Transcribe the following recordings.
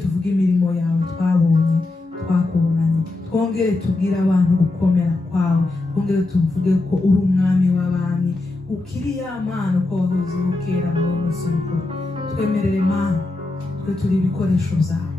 tuvuge imirimo yawe twabonye twakubonanye, twongere tubwire abantu gukomera kwawe, twongere tuvuge ko uri umwami w'abami, ukiri ya mana ko wahoze ukera mu munsi mukuru. Twemerere Mana, twe turi ibikoresho byawe.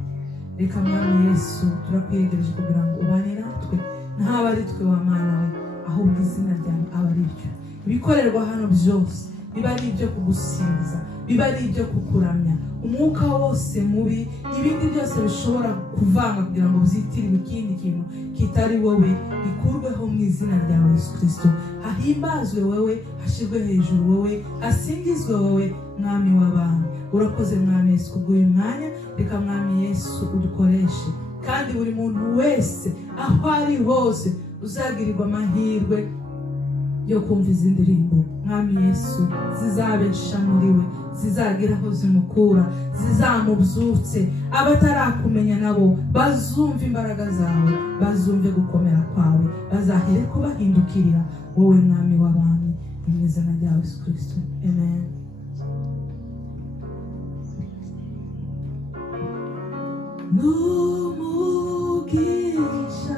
Reka Mwami Yesu turakwegereje kugira ngo ubane natwe, ntaba ari twe wa Mana we, ahubwo izina ryawe aba ari ryo. Ibikorerwa hano byose biba ari ibyo kugusingiza, biba ari ibyo kukuramya. Umwuka wose mubi, ibindi byose bishobora kuvanga kugira ngo byitirirwe ikindi kintu kitari wowe, bikurweho mu izina rya Yesu Kristo. Hahimbazwe wowe, hashirwe hejuru wowe, hasingizwe wowe Mwami w'abami. Urakoze Mwami Yesu kubw'uyu mwanya. Reka Mwami Yesu udukoreshe, kandi buri muntu wese aho ari hose uzagirirwa amahirwe yo kumva izi ndirimbo Mwami Yesu, zizabesha muri we, zizagira aho zimukura, zizamubyutse. Abatarakumenya nabo bazumva imbaraga zawe, bazumve gukomera kwawe, bazahere ko bahindukirira wowe Mwami w'abami, mu izina rya Yesu Kristo, amen. Numugisha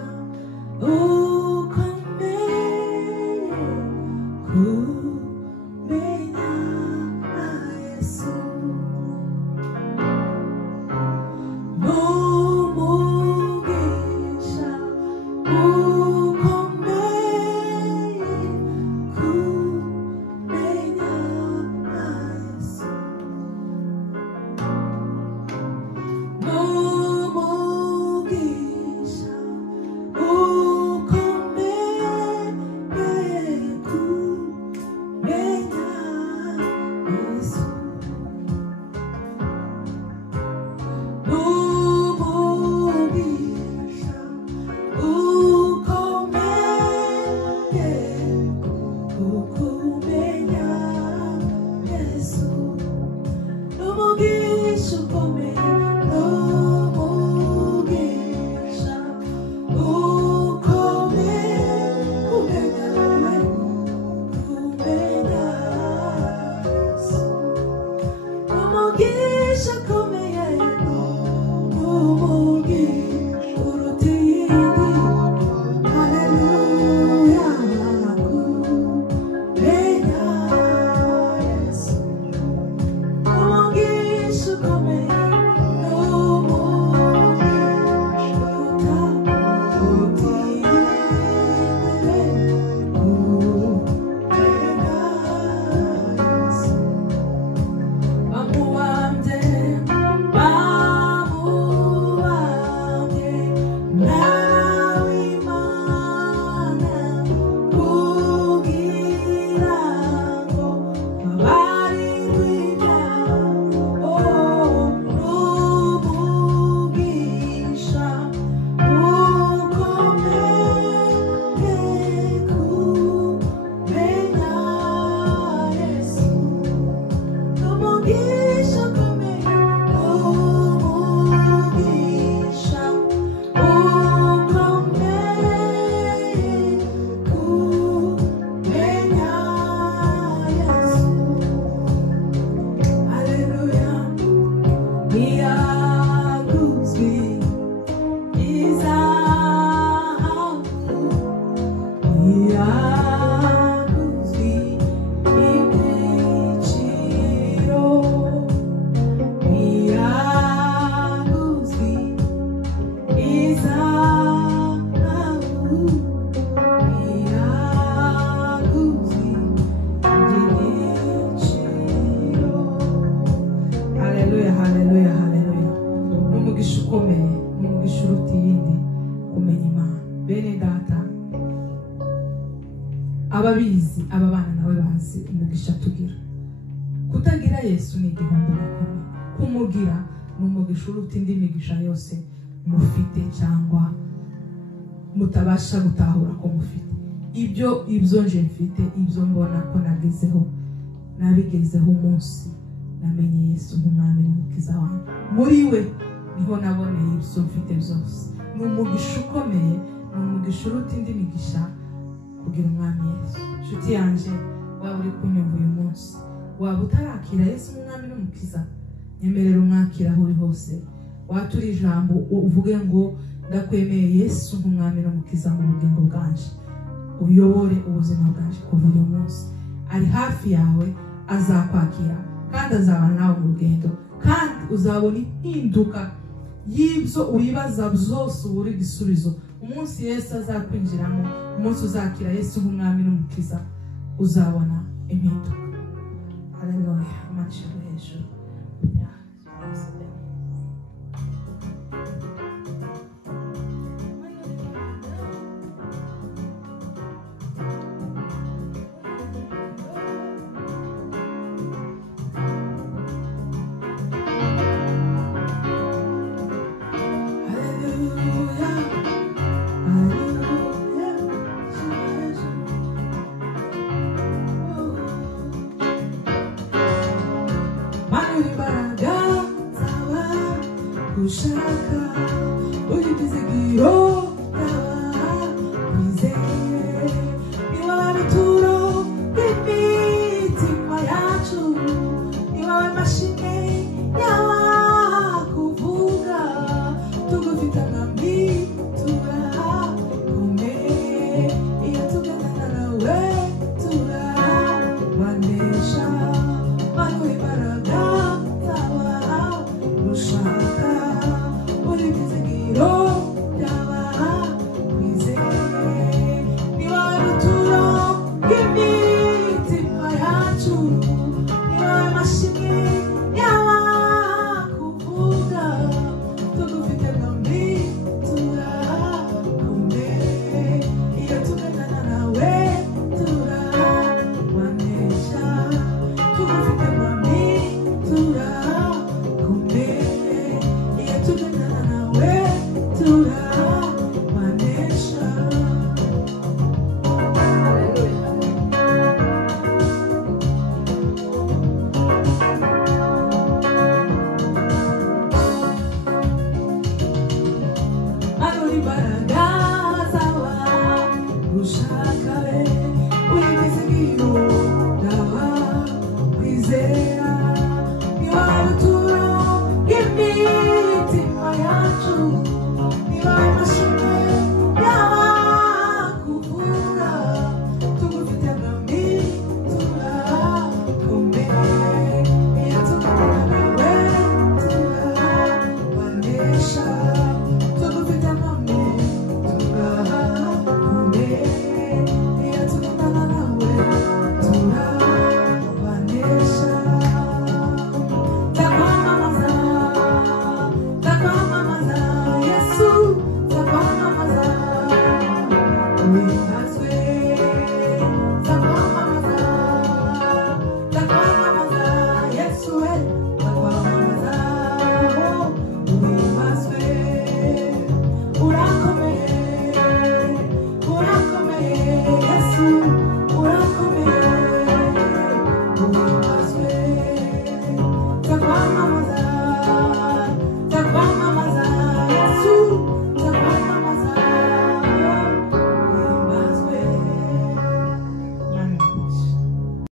bene data ababizi aba bana nawe bazi umugisha tugira. Kutagira Yesu ni igihombo gikomeye, kumugira ni umugisha uruta indi migisha yose mufite cyangwa mutabasha gutahura ko mufite. Ibyo nje mfite, ibyo mbona ko nabigezeho umunsi namenye Yesu nk'umwami n'umukiza wanjye. Muri we niho naboneye ibyo mfite byose. Ni umugisha ukomeye, ni umugisha uruta indi migisha kugira umwami Yesu. Nshuti yanjye, waba uri kunyumva uyu munsi, waba utarakira Yesu nk'umwami n'umukiza, nyemerera umwakira aho uri hose. Watura ijambo uvuge ngo ndakwemeye Yesu nk'umwami n'umukiza mu bugingo bwanje, uyobore ubuzima bwanje kuva uyu munsi. Ari hafi yawe, azakwakira kandi azabana nawe mu rugendo, kandi uzabona impinduka y'ibyo wibaza byose ubura igisubizo. Umunsi Yesu azakwinjiramo, umunsi uzakira Yesu nk'umwami n'umukiza, uzabona impinduka. Haleluya. Amashyira hejuru. Ushaka ugize giro wizeye niba bituro imitima yacu, niba mashine yawa kuvuga tugufite nkambi turakomeye, iyo tuganana nawe turabanesha. Manu imbaraga zawe ushaka we